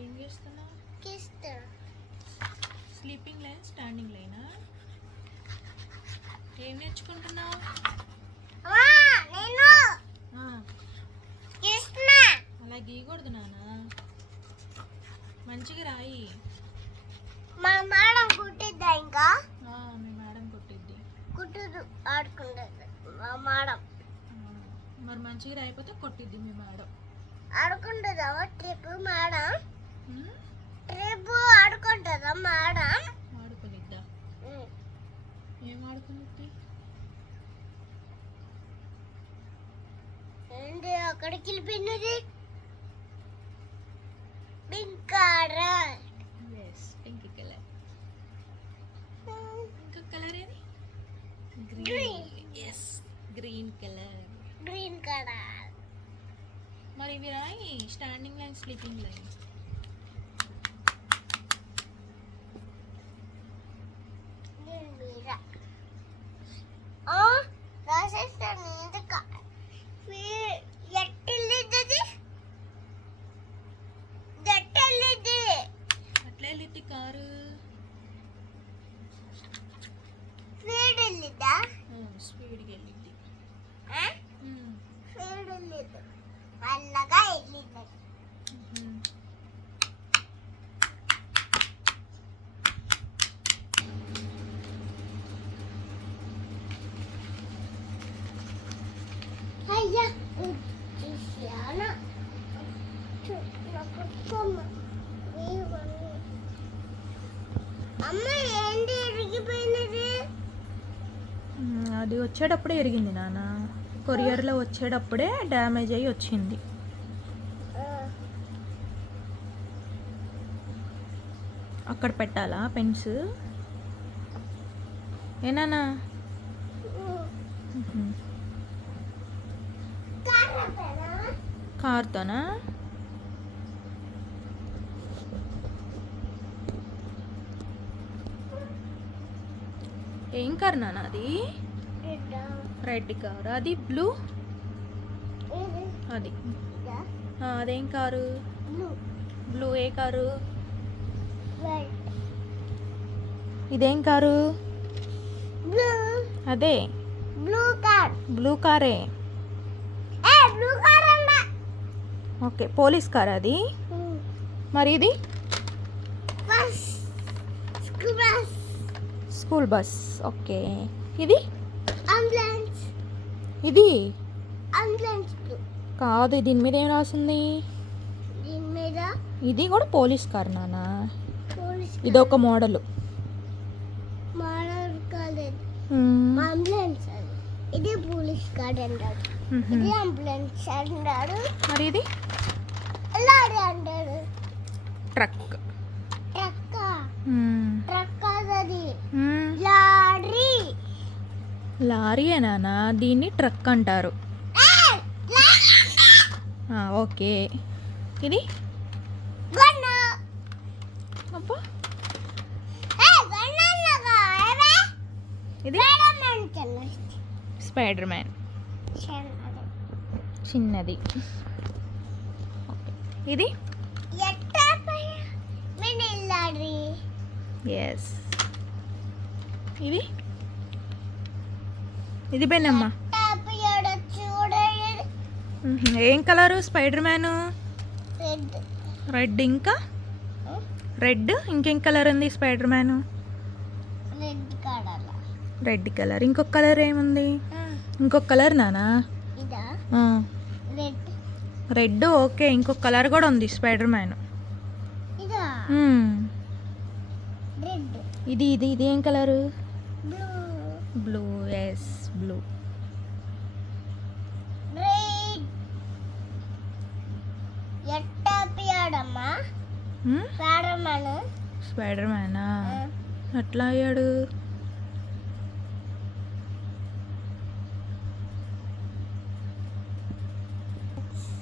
ఏం చేస్తున్నావు? Sleeping line, standing లైనా? ఏం నేర్చుకుంటున్నావు? అలా గీయకూడదు నాన్న, మంచిగా రాయి. మా మేడం కుట్టిద్దా? ఇంకా మీ మేడం కొట్టిద్ది. కుట్టుదు, ఆడుకుంటుంది మా మేడం. మరి మంచిగా రాయిపోతే కొట్టిద్ది మీ మేడం. ఆడుకుంటుందా ట్రిప్ మేడం? ట్రిప్ ఆడుకుంటుందా మేడం? ఆడుకునిద్దా? ఏం ఆడుకునిద్ది? ఏంటి అక్కడికి వెళ్ళిపోయినది? Pink colour. Pink colour. ఇంకొక కలర్ ఏది? Green. Green colour. Green colour. మరి ఇవి రాయి, స్టాండింగ్ లైన్, స్లీపింగ్ లైన్. రాసేస్తాను. అట్లా వెళ్ళిద్ది కారు. స్పీడ్కి వెళ్ళిద్ది. అల్లగా వెళ్ళింది. అయ్యా చూసానా? అమ్మ ఏంటి ఎరిగిపోయినది? అది వచ్చేటప్పుడే ఎరిగింది నాన్న, కొరియర్లో వచ్చేటప్పుడే డ్యామేజ్ అయ్యి వచ్చింది. అక్కడ పెట్టాలా పెన్స్? ఏనానా? కార్తోనా? ఏం కార్ నాన్న అది? Red car. అది బ్లూ. అది అదేం కారు? బ్లూ. ఏ కారు? ఇదేం కారు? అదే బ్లూ కార్. బ్లూ కారే. బ్లూ కార్ అన్న. ఓకే, పోలీస్ కార్ అది. మరి ఇది? School bus. ఓకే. ఇది? అంబులెన్స్. ఇది అంబులెన్స్ కాదు. దీని మీద ఏం రాసింది? దీని మీద ఇది కూడా పోలీస్ కార్ నాన్న. పోలీస్ ఇదొక మోడల్. మోడల్ కాలేదు, అంబులెన్స్. ఇది పోలీస్ కార్ అంటాడు, ఇది అంబులెన్స్ అంటాడు. మరి ఇది? లారీ అంటాడు. ట్రక్. ట్రక్. ట్రక్ అది లారీ. లారీయే నాన్న, దీన్ని ట్రక్ అంటారు. ఓకే. ఇది? అబ్బా, ఇది స్పైడర్ మ్యాన్. చిన్నది. ఇది? ఎస్. ఇది? ఇది బెన్నమ్మ. ఏం కలరు స్పైడర్ మ్యాన్? రెడ్. ఇంకా రెడ్. ఇంకేం కలర్ ఉంది స్పైడర్ మ్యాన్? Red colour. ఇంకొక కలర్ ఏముంది? ఇంకొక కలర్ నానా? రెడ్. ఓకే, ఇంకొక కలర్ కూడా ఉంది స్పైడర్ మ్యాన్. ఇది ఇది ఇది ఏం colour? Blue. Yes, blue. Spider మ్యానా? ఎట్లా అయ్యాడు?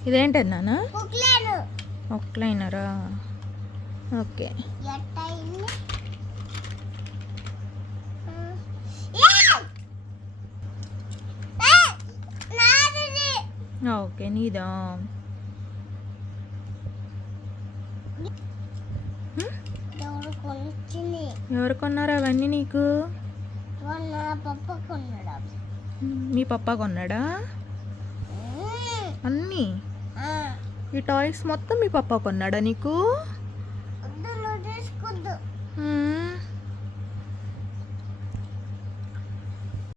ఇదేంటది నాన్న? ఒక్లైనరా? ఓకే. ఓకే, నీదా? ఎవరు కొనిచ్చింది ఎవరు కొన్నారు అవన్నీ నీకు? వాళ్ళ పప్ప కొన్నాడు అవి. మీ పప్ప కొన్నాడా అన్నీ? ఈ టాయ్స్ మొత్తం మీ పప్ప కొన్నాడా నీకు? వద్దు, నువ్వు తీసుకొద్దు. మ్మ్.